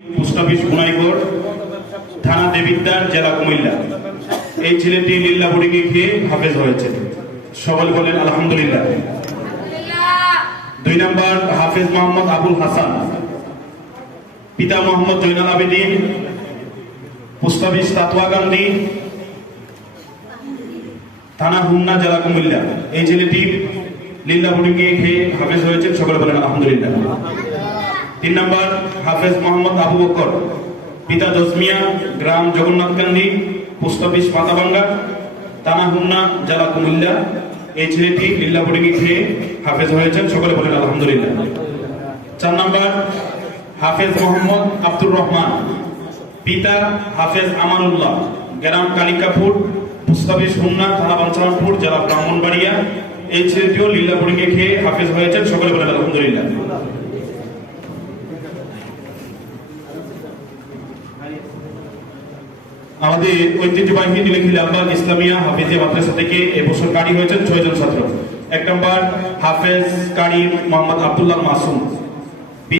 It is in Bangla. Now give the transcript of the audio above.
পোস্ট অফিস থানা দেবিদ্দার জেলা কুমিল্লা। এই ছেলেটি লিল্লা বুড়িকে খেয়ে হাফেজ হয়েছে। বলেন, আলহামদুলিল্লাহ। দুই নম্বর, হাফেজ মোহাম্মদ আবুল হাসান। পিতা মোহাম্মদ জৈনাল আবেদিন। পোস্ট অফিস তাতুয়াকান্দি থানা হুমনা, জেলা কুমিল্লা। এই ছেলেটি লিল্লা বুড়িকে খেয়ে হাফেজ হয়েছে। সকলে বলেন, আলহামদুলিল্লাহ। তিন নম্বর, হাফেজ মোহাম্মদ আবু বকর, পিতা দসমিয়া গ্রাম জগন্নাথ জগন্নাথকান্দি পোস্ট অফিস পাতাবাঙ্গা তানা হুমনা জেলা কুমিল্লা। এই ছেলেটি লিল্লা বুড়িকে খেয়ে হাফেজ হয়েছেন, সকলে বলেন আলহামদুলিল্লাহ। চার নম্বর, হাফেজ মোহাম্মদ আব্দুর রহমান, পিতা হাফেজ আমানুল্লাহ, গ্রাম কালিকাপুর অফিস হুমনা থানা বাঞ্ছারামপুর জেলা ব্রাহ্মণবাড়িয়া। এই ছেলেটিও লীলা বুড়িকে খেয়ে হাফেজ হয়েছেন, সকলে বলেন আলহামদুলিল্লাহ। আমাদের ঐতিহ্যবাহী নীলগিরি আব্বাল ইসলামিয়া হাফিজিয়া মাদ্রাসা থেকে এবছর কারি হয়েছেন ছয়জন ছাত্র। এক নম্বর হাফেজ কারি মোহাম্মদ আবদুল্লাহ মাসুম।